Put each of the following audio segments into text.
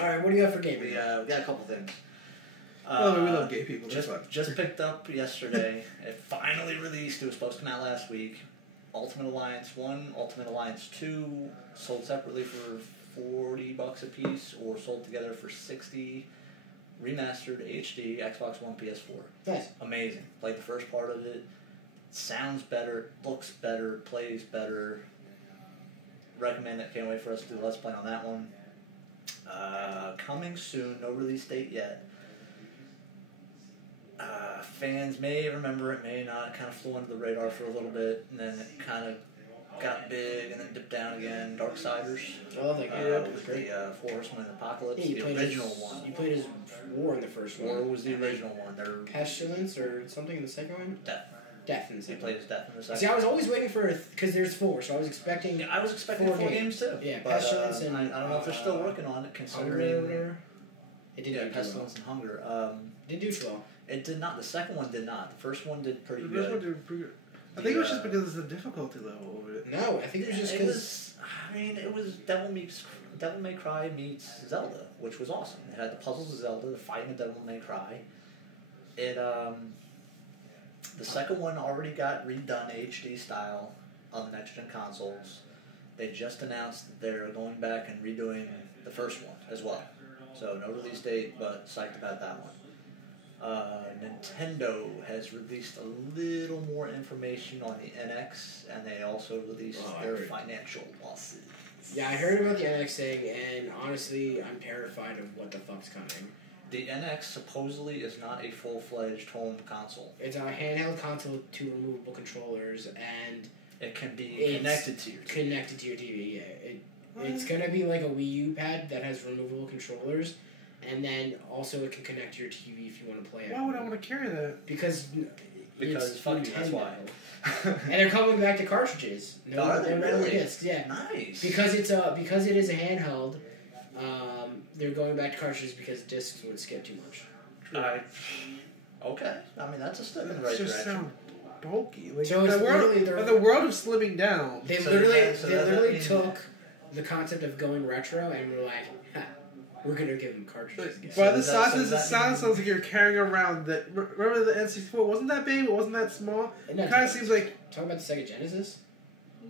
All right, what do you got for game? We got a couple things. We love gay people. Just picked up yesterday. It finally released. It was supposed to come out last week. Ultimate Alliance 1, Ultimate Alliance 2, sold separately for $40 a piece, or sold together for $60. Remastered HD, Xbox One, PS4. Nice. Amazing. Played the first part of it. Sounds better, looks better, plays better. Recommend it. Can't wait for us to do Let's Play on that one. Coming soon, no release date yet. Fans may remember it, may not. It kind of flew under the radar for a little bit, and then it kind of got big, and then dipped down again. Darksiders. Oh, thank you. With the Four Horsemen of the Apocalypse, Yeah, the original one. You played as War in the first one. War was the original one. Pestilence or something in the second one? Death in the second one. He played as Death in the second one. See, I was always waiting for, because there's 4, so I was expecting... Yeah, I was expecting 4 games too. Yeah, but, Pestilence and... I don't know if they're still working on it, considering... Hunger, it didn't do Pestilence and Hunger. Didn't do so well. It did not. The second one did not. The first one did pretty good. The first one did pretty good. I think it was just because of the difficulty level of it. No, I think it was just because... it was Devil May Cry meets Zelda, which was awesome. It had the puzzles of Zelda, the fighting of Devil May Cry. It, the second one already got redone HD style on the next-gen consoles. They just announced that they're going back and redoing the first one as well. So no release date, but psyched about that one. Nintendo has released a little more information on the NX, and they also released their financial losses. Yeah, I heard about the NX thing, and honestly, I'm terrified of what the fuck's coming. The NX supposedly is not a full-fledged home console. It's a handheld console with 2 removable controllers, and it can be connected to your TV. Connected to your TV, yeah. It's gonna be like a Wii U pad that has removable controllers. And then also it can connect to your TV if you want to play it. Why would I want to carry that? Because it's fucking Nintendo. That's why. And they're coming back to cartridges. No, are they really? Discs, yeah. Nice. Because it is a handheld. They're going back to cartridges because discs would skip too much. Okay. I mean, that's a step in the right direction. Just sound bulky. Like, so it's the world of slimming down. They literally took the concept of going retro and were like, we're going to give them cartridges again. By the size it sounds like you're carrying around that. Remember the N64? Wasn't that big? It wasn't that small? It kind of seems like... Talking about the Sega Genesis?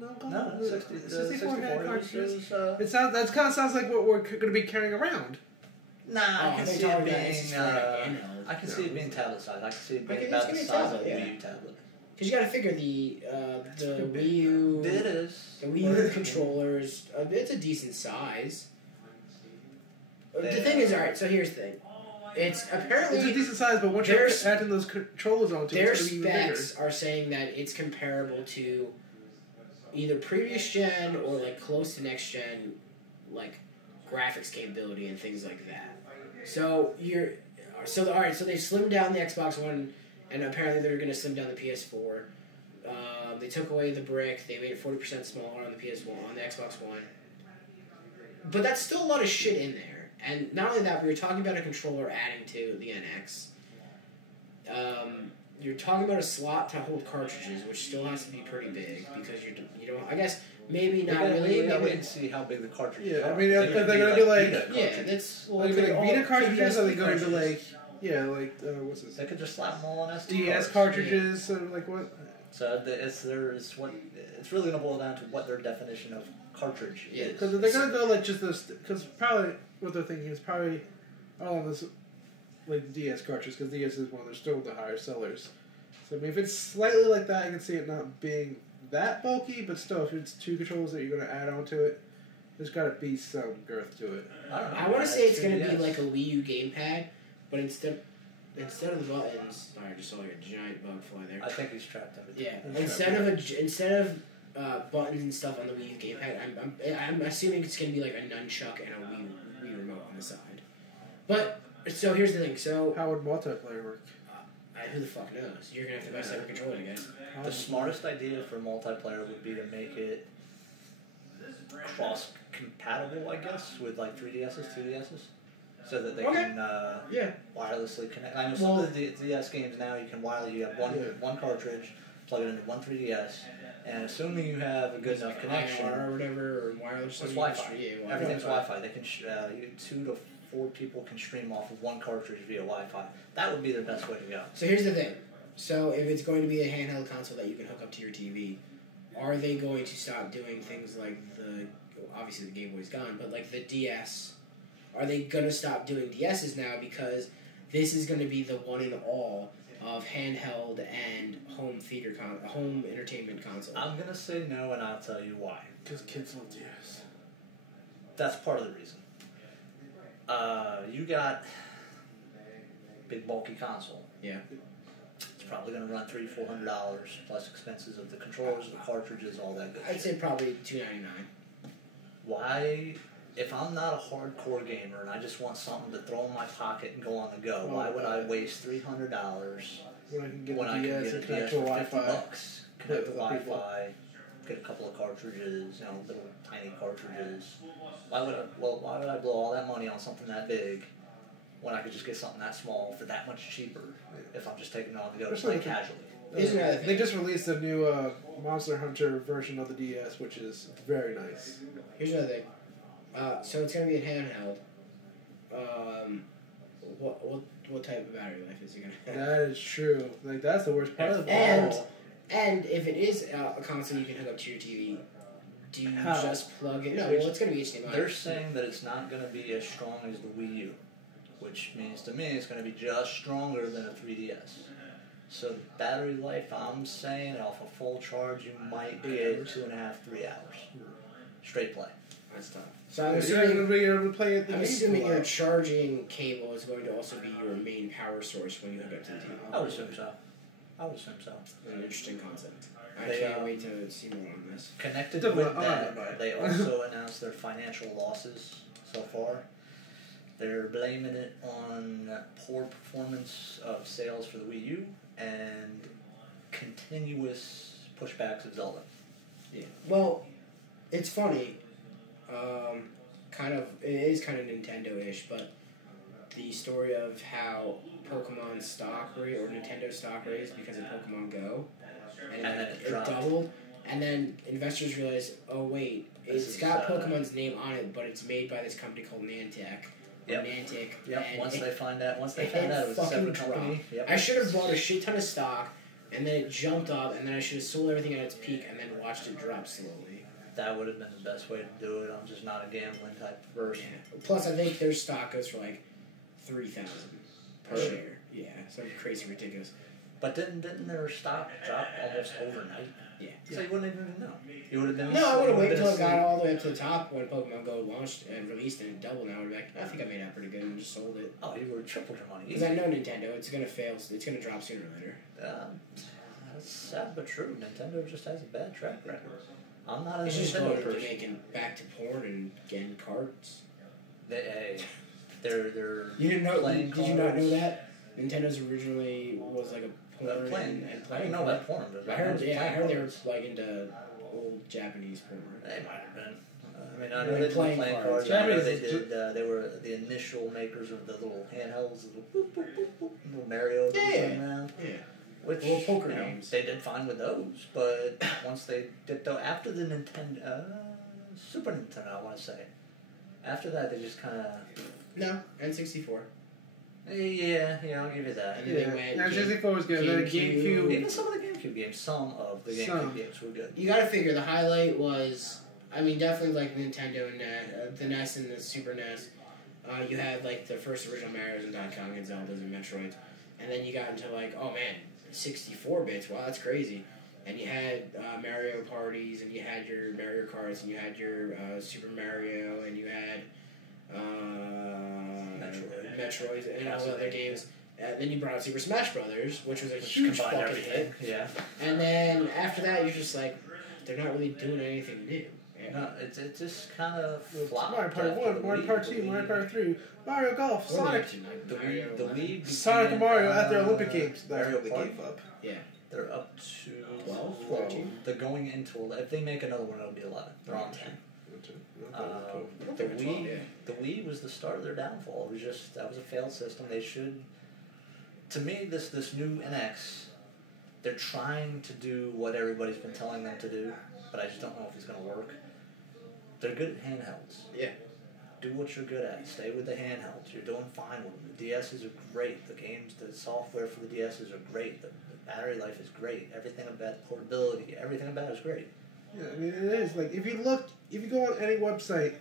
No, 64 had cartridges. That kind of sounds like what we're going to be carrying around. Nah, I can see it being... I can see it being tablet size. I can see it being about the size of a Wii U tablet. Because you got to figure the Wii U... It is. The Wii U controllers, it's a decent size. The thing is, alright, so here's the thing. It's apparently... It's a decent size, but once you're adding those controllers onto it, it's going to be bigger. Their specs are saying that it's comparable to either previous gen or, like, close to next gen, like, graphics capability and things like that. So, alright, so they've slimmed down the Xbox One, and apparently they're going to slim down the PS4. They took away the brick, they made it 40% smaller on the PS1, on the Xbox One. But that's still a lot of shit in there. And not only that, we were talking about a controller adding to the NX. You're talking about a slot to hold cartridges, which still has to be pretty big because you don't. I guess maybe not really. We gotta wait and see how big the cartridges are. I mean, if they're going to be like that's like Vita cartridges, are they going to be like what's this? They could just slap them all on SD DS cartridges, like what? So it's really going to boil down to what their definition of cartridge is. Because they're going to go like just this. Because probably what they're thinking is probably this like DS cartridge, because DS is one of still the higher sellers. So I mean, if it's slightly like that, I can see it not being that bulky, but still, if it's 2 controllers that you're going to add onto it, there's got to be some girth to it. I want to say it's going to be like a Wii U gamepad, but instead of the buttons, I just saw like a giant bug fly there. I think he's trapped in it. Yeah, instead of buttons and stuff on the Wii U gamepad, I'm assuming it's going to be like a nunchuck and a Wii remote on the side. But so here's the thing. So how would multiplayer work? Who the fuck knows? You're gonna have to buy separate controllers, I guess. The smartest idea for multiplayer would be to make it cross-compatible, I guess, with like 3DSs, 2DSs, so that they can wirelessly connect. I know some of the DS games now you can you have one cartridge, plug it into one 3DS, And assuming you have a good enough connection, IR or whatever, or wireless. it's Wi-Fi. Everything's Wi-Fi. They can 2 to 4 people can stream off of one cartridge via Wi-Fi. That would be the best way to go. So here's the thing. So if it's going to be a handheld console that you can hook up to your TV, are they going to stop doing things like obviously the Game Boy's gone, but like the DS? Are they going to stop doing DSs now because this is going to be the one and all of handheld and home entertainment console? I'm gonna say no, and I'll tell you why. Because kids love DS. That's part of the reason. You got big bulky console. Yeah. It's probably gonna run $300-400 plus expenses of the controllers, the cartridges, all that good I'd shit. say probably $299. Why? If I'm not a hardcore gamer and I just want something to throw in my pocket and go on the go, why would I waste $300 When I can get when a I can DS get a and connect DS to for Wi-Fi. $50? Connect to With other people. Wi-Fi, get a couple of cartridges, little tiny cartridges. Why would I blow all that money on something that big when I could just get something that small for that much cheaper if I'm just taking it on the go to play casually? Here's another thing. They just released a new Monster Hunter version of the DS, which is very nice. Here's another thing. So it's going to be a handheld. What type of battery life is it going to have? That is true. Like, that's the worst part of the And if it is a console you can hook up to your TV, do you How? just plug it? No, well, it's going to be HDMI. They're saying that it's not going to be as strong as the Wii U, which means to me it's going to be just stronger than a 3DS. So battery life, I'm saying off a full charge, you might get 2.5, 3 hours. Straight play. That's tough. So I'm You're not going to assuming, be able to play it. I'm assuming your charging cable is going to also be your main power source when you hook up to the TV. I would assume so. An interesting concept. I They, can't wait to see more on this. Connected Don't with worry, I'm not gonna buy that, it. they also announced their financial losses so far. They're blaming it on poor performance of sales for the Wii U and continuous pushbacks of Zelda. Yeah. Well, it's funny. It is kind of Nintendo-ish, but the story of how Pokemon stock rate or Nintendo stock raised because of Pokemon Go, and then it dropped. doubled, and then investors realized, oh wait, it's got Pokemon's name on it, but it's made by this company called Niantic. Yep. Niantic. Yep. And Once they found out it it was a separate company. Yep. I should have bought a shit ton of stock, and then it jumped up, and then I should have sold everything at its peak, and then watched it drop slowly. That would have been the best way to do it. I'm just not a gambling type of person. Yeah. Plus, I think their stock goes for like $3,000 per share. Yeah, something crazy ridiculous. But didn't their stock drop almost overnight? Yeah. So you wouldn't even know. You would have been. No, I would have waited been until it got asleep. all the way up to the top when Pokemon Go launched and released and it doubled. And I would be like, I think I made out pretty good and just sold it. Oh, you would have tripled your money. Because I know Nintendo, it's gonna fail. It's gonna drop sooner or later. That's sad but true. Nintendo just has a bad track record. I'm not a It's just Nintendo going to person. making back to porn and getting cards. They're You didn't know? playing Did you not know cards. that Nintendo's originally was like a porn Playing. and I playing. didn't know about porn, but I heard. was Yeah, I playing heard they were cards. like into old Japanese porn. They might have been. I mean, I They know were they did playing playing cards. cards. I know Japanese they is did. They were the initial makers of the little handhelds, the little boop, boop, boop, boop, little Mario that was Yeah. running around. Yeah. Which, Little poker you know, games. they did fine with those, but once they did though, after the Nintendo, Super Nintendo, I want to say, after that they just kind of, No, N64. yeah, I'll give you that. And then they went. Yeah, 64 was good. Then GameCube. Even some of the GameCube games, some of the GameCube Some. games were good. You gotta figure the highlight was, I mean, definitely like Nintendo and the NES and the Super NES. You had like the first original Mario's and Donkey Kong and Zeldas and Metroids, and then you got into like, oh man, 64 bits. Wow, that's crazy. And you had Mario parties, and you had your Mario Karts, and you had your Super Mario, and you had Metroid, and all the other games. Then you brought out Super Smash Brothers, which was a huge combined fucking everything. hit. Yeah. And then after that, you're just like, they're not really doing anything new. No, it just kind of flopped. Mario Party after 1, the Mario Wii. Party The 2, Wii- Mario Party 3, Mario Golf, What are Sonic. they up to, like, The Mario Wii, the Golf? Wii Sonic and Mario at their uh, Olympic Games. That's Mario what they Party. gave up. Yeah. They're up to 12, 13. They're going into 11. If they make another one, it'll be 11. They're on 10. The They're 12, Wii, yeah. the Wii was the start of their downfall. It was just that was a failed system. They should, to me, this new NX they're trying to do what everybody's been telling them to do, but I just don't know if it's going to work. They're good at handhelds. Yeah. Do what you're good at. Stay with the handhelds. You're doing fine with them. The DSs are great. The games, the software for the DSs are great. The battery life is great. Everything about portability, everything about it is great. Yeah, I mean, it is. Like, if you go on any website,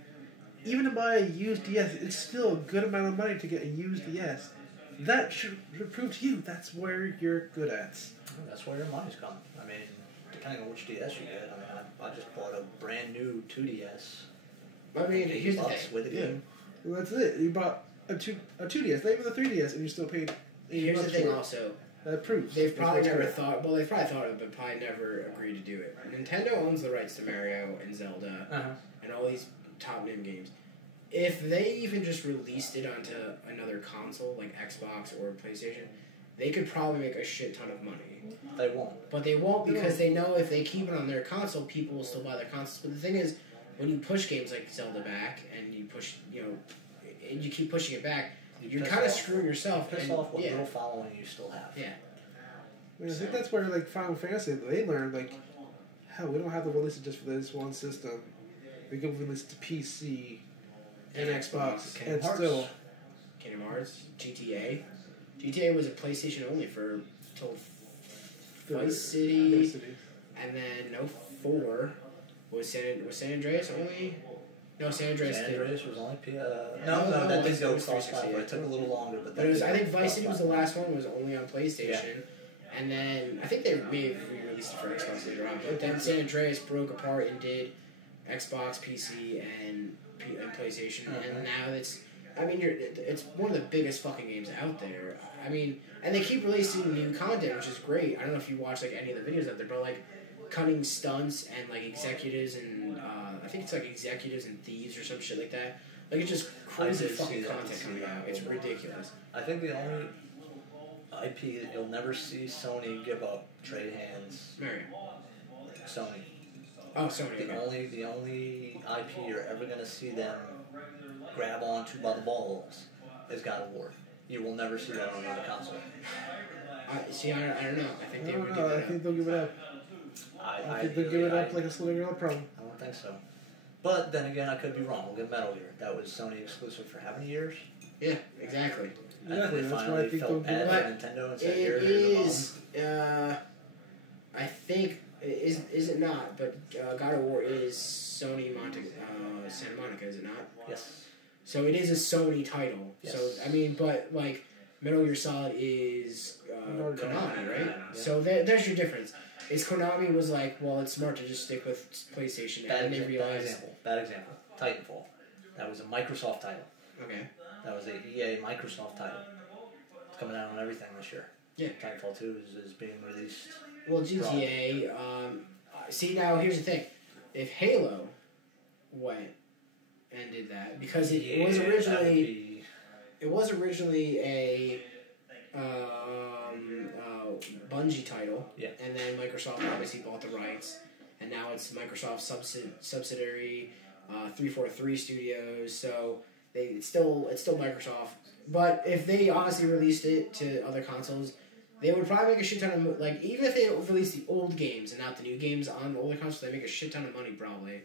even to buy a used DS, it's still a good amount of money to get a used DS. That should prove to you that's where you're good at. That's where your money's coming. I mean, depending on which DS you get. I mean, I just bought a brand new 2DS. I mean, here's the thing. With the game. Well, that's it. You bought a 2DS, not even the 3DS, and you still paid. Here's the thing also. That proves. They've probably never thought, well, they've probably thought of it, but probably never agreed to do it. Nintendo owns the rights to Mario and Zelda and all these top name games. If they even just released it onto another console, like Xbox or PlayStation, they could probably make a shit ton of money. They won't. But they won't because they know if they keep it on their console, people will still buy their consoles. But the thing is, when you push games like Zelda back and you push, and you keep pushing it back, you're kind of screwing yourself. Piss off what little following you still have. Yeah. I think that's where, like, Final Fantasy, they learned, like, hell, we don't have to release it just for this one system. We can release it to PC and Xbox, and still... Kingdom Hearts, GTA. GTA was a PlayStation only till Vice City, and then 04 was San Andreas only. No, San Andreas. San Andreas was only no, that did go cross-platform. It took a little longer, but it was. I think Vice City was the last one. Was only on PlayStation, and then I think they may have re-released it for Xbox later on. But then San Andreas broke apart and did Xbox, PC, and PlayStation, and now it's. I mean, it's one of the biggest fucking games out there. I mean, and they keep releasing new content, which is great. I don't know if you watch like any of the videos out there, but like cutting stunts and like executives and I think it's like executives and thieves or some shit like that. Like it's just crazy fucking content coming out. It's ridiculous. I think the only IP that you'll never see Sony give up trade hands. Mario. Sony. Oh, Sony. The only IP you're ever gonna see them grab onto by the balls is God of War. You will never see that on another console. I don't know. I think they would give it up. I think they'll give it up. I think they'll give it up like a Slinger problem. I don't think so. But then again, I could be wrong. We'll get Metal Gear. That was Sony exclusive for how many years? Yeah, exactly. Exactly. That's why I think they'll give it up. Nintendo and said, it is. I think is it not? But God of War is Sony Santa Monica, is it not? Yes. So it is a Sony title. Yes. So I mean, but like Metal Gear Solid is Konami, right? Yeah. So there's your difference. Is Konami was like, well, it's smart to just stick with PlayStation, and they realized. Bad example. Titanfall. That was a Microsoft title. Okay. That was a EA Microsoft title. It's coming out on everything this year. Yeah. Titanfall 2 is being released. Well, GTA. See, now here's the thing: if Halo went and did that, because it was originally a Bungie title, and then Microsoft obviously bought the rights, and now it's Microsoft's subsidiary, 343 Studios. So it's still Microsoft. But if they honestly released it to other consoles, they would probably make a shit ton of even if they released the old games and not the new games on the older consoles, they make a shit ton of money probably.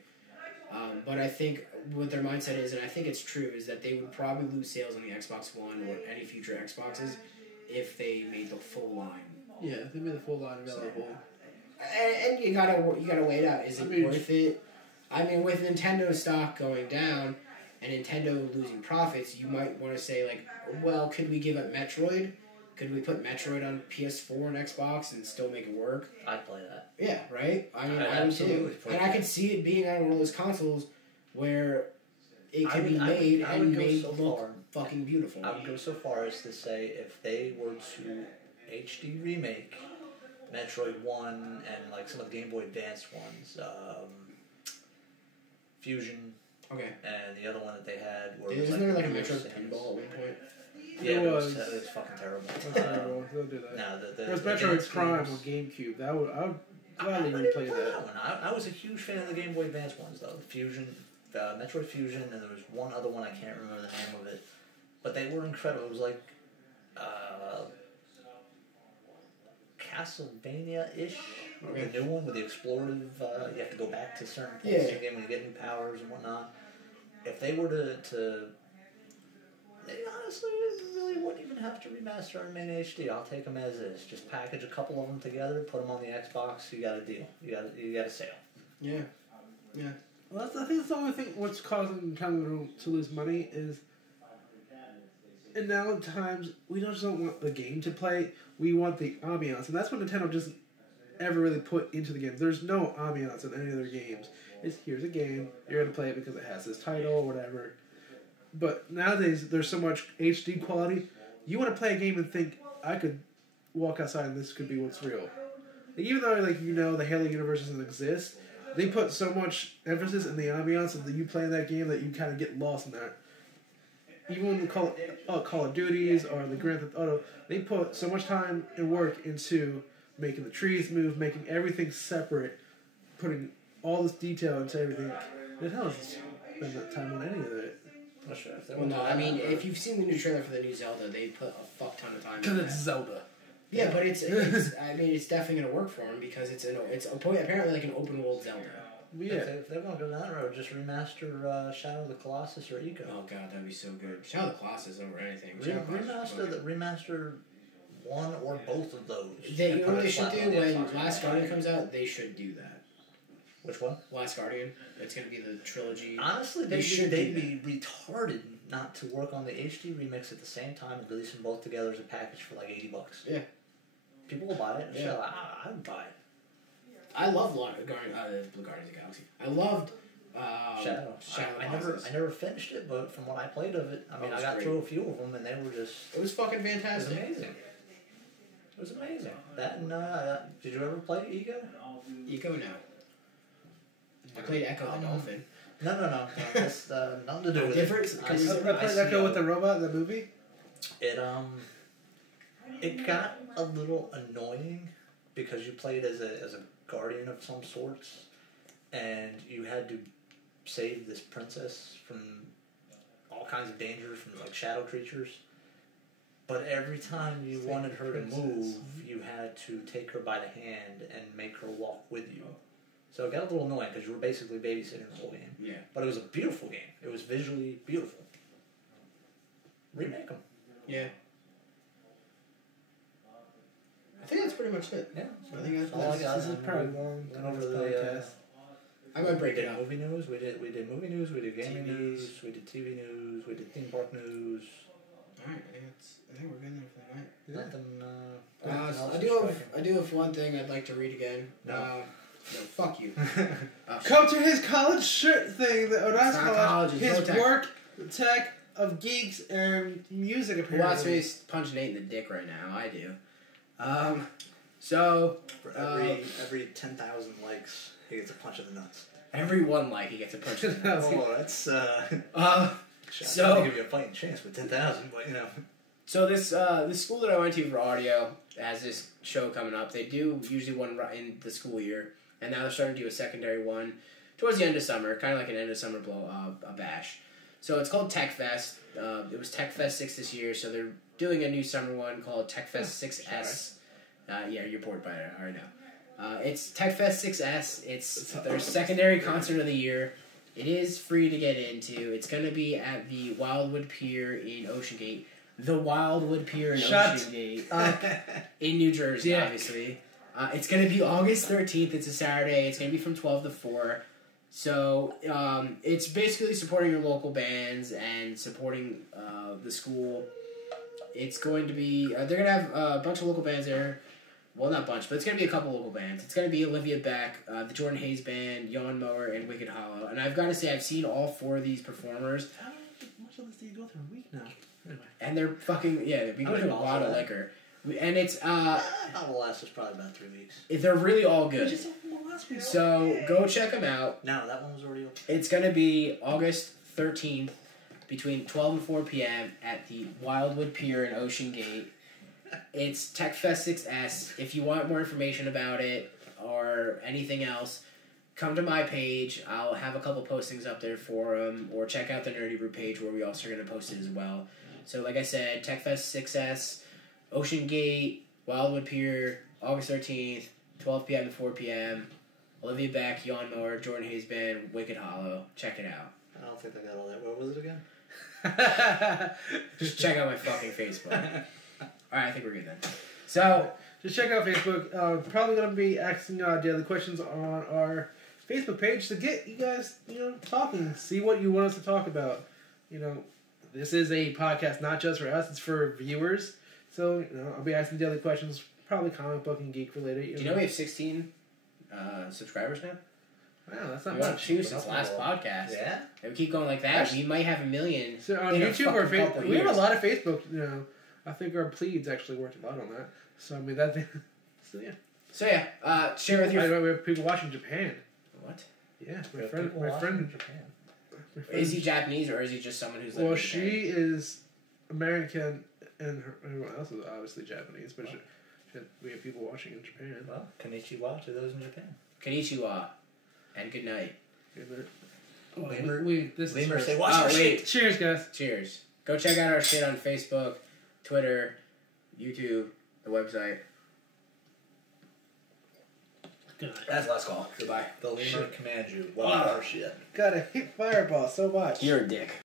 But I think what their mindset is, and I think it's true, is that they would probably lose sales on the Xbox One or any future Xboxes if they made the full line. Yeah, if they made the full line available. And you gotta weigh it out. Is it worth it? I mean, with Nintendo stock going down and Nintendo losing profits, you might want to say like, well, could we give up Metroid? Could we put Metroid on PS4 and Xbox and still make it work? I'd play that. Yeah, right? I mean, I absolutely do. And I could see it being on one of those consoles where it could be made and made look fucking beautiful. I would go so far as to say if they were to HD remake Metroid 1 and like some of the Game Boy Advance ones, Fusion, okay, and the other one that they had were isn't there like a Metroid pinball at one point? Yeah, it was fucking terrible. That's terrible. Don't do that. No, there's Metroid Prime on GameCube. I would gladly replay that. I was a huge fan of the Game Boy Advance ones though. Fusion, Metroid Fusion, and there was one other one I can't remember the name of it, but they were incredible. It was like Castlevania-ish, Okay. the new one with the explorative. You have to go back to certain points in the game when you get new powers and whatnot. If they were to they honestly really wouldn't even have to remaster them in HD. I'll take them as is. Just package a couple of them together, put them on the Xbox. You got a deal. You got a sale. Yeah. Yeah. Well, I think that's the only thing. What's causing Nintendo to lose money is, and now at times we just don't want the game to play. We want the ambiance, and that's what Nintendo doesn't ever really put into the game. There's no ambiance in any of their games. It's here's a game. You're gonna play it because it has this title or whatever. But nowadays there's so much HD quality. You want to play a game and think I could walk outside and this could be what's real. Like, even though the Halo universe doesn't exist, they put so much emphasis in the ambiance of you playing that game that you kind of get lost in that. Even when the Call of Duties or the Grand Theft Auto, they put so much time and work into making the trees move, making everything separate, putting all this detail into everything. Nintendo doesn't spend that time on any of it. Not sure if they Well, no, I mean, if you've seen the new trailer for the new Zelda, they put a fuck ton of time Because into it's that. Zelda. Yeah, but it's I mean, it's definitely gonna work for them because it's apparently like an open world Zelda. Yeah. If they want to go down that road, just remaster Shadow of the Colossus or Eco. Oh god, that'd be so good. Shadow of the Colossus over anything. Shadow of the Colossus is fucking- Remaster one or both of those. They, and you know put what it they should flat do on the when Xbox Last One. Guardian comes out? They should do that. Which one? Last Guardian. It's gonna be the trilogy. Honestly, They should they'd do be retarded not to work on the HD remix at the same time and release them both together as a package for like $80. Yeah. People will buy it. And Yeah. I would buy it. I love Blue Guardians of the Galaxy. I loved Shadow. Shadow of the I Colossus. never finished it, but from what I played of it, I mean, was I got great. through a few of them, and they were just. It was fucking It was fantastic. amazing. It was amazing. That and did you ever play Ego? Echo now. I played Echo the Dolphin. No. That's nothing to do with Different? it. Because I played that go with the robot in the movie. It got a little annoying because you played as a guardian of some sorts, and you had to save this princess from all kinds of dangers from like shadow creatures. But every time you Save wanted the her to princess. move, you had to take her by the hand and make her walk with you. So it got a little annoying because you were basically babysitting the whole game. Yeah. But it was a beautiful game. It was visually beautiful. Remake them. Yeah. I think that's pretty much it. Yeah. I think that's all I got. This is probably long. Went over this the podcast. I might break we it did up. movie news. We did movie news. We did gaming TV news. news. We did TV news. We did theme park news. Alright, I think we're good there for the night. Yeah. Nothing else I do have one thing I'd like to read again. No. No, fuck you. Come to his college shirt thing. Not It's not college, it's his Vo-Tech. work, tech of geeks and music. Who Apparently, wants me to punch Nate in the dick right now? I do. So For every 10,000 likes, he gets a punch in the nuts. every one like he gets a punch in the nuts. Oh, that's So- I'll give you a fighting chance with 10,000, but you know. So this school that I went to for audio has this show coming up. They do usually one in the school year, and now they're starting to do a secondary one towards the end of summer, kind of like an end of summer a bash. So it's called Tech Fest. It was Tech Fest 6 this year, so they're doing a new summer one called Tech Fest 6S. Yeah, you're bored by it. I already know. It's Tech Fest 6S. It's their secondary concert of the year. It is free to get into. It's going to be at the Wildwood Pier in Ocean Gate. The Wildwood Pier in Ocean Gate. In New Jersey, Yeah. obviously. It's going to be August 13th. It's a Saturday. It's going to be from 12 to 4. So it's basically supporting your local bands and supporting the school. It's going to be... they're going to have a bunch of local bands there. Well, not a bunch, but it's going to be a couple local bands. It's going to be Olivia Beck, the Jordan Hayes Band, Yawn Mower, and Wicked Hollow. And I've got to say, I've seen all 4 of these performers. How much of this do you go through a week now? Anyway. And they're fucking... Yeah, we go through a lot of liquor. And it's... How will last us probably about 3 weeks. they're really all We good. just opened one last week. So go check them out. No, that one was already open. It's going to be August 13th between 12 and 4 p.m. at the Wildwood Pier in Ocean Gate. It's TechFest 6S. If you want more information about it or anything else, come to my page. I'll have a couple postings up there for them, or check out the Nerdy Brew page where we also are going to post it as well. So like I said, TechFest 6S, Ocean Gate, Wildwood Pier, August 13th, 12 p.m. to 4 p.m. Olivia Beck, Yawn Mower, Jordan Hayes Band, Wicked Hollow. Check it out. I don't think I got all that. What was it again? Just check out my fucking Facebook. Alright, I think we're good then. So, just check out Facebook. Probably going to be asking daily questions on our Facebook page to get you guys, talking. See what you want us to talk about. This is a podcast not just for us; it's for viewers. So, I'll be asking daily questions, probably comic book and geek related. Do you know we have 16 subscribers now? Wow, that's not we much. Two since last podcast. Yeah. If we keep going like that, we might have 1 million. So on YouTube or Facebook, we have a lot of Facebook. I think our pleads actually worked a lot on that. So I mean that. So yeah. Share with your. We have people watching Japan. What? Yeah, my friend in Japan. Is he Japanese or is he just someone who's living in Japan? She is American and everyone else is obviously Japanese, but we have people watching in Japan. Well, konnichiwa to those in Japan. Konnichiwa, and good night. Lemur say watch your shit. Cheers, guys. Cheers. Go check out our shit on Facebook, Twitter, YouTube, the website. Good night. That's last call. Goodbye. The lemur command you. Wow. Shit. God, I hate Fireball so much. You're a dick.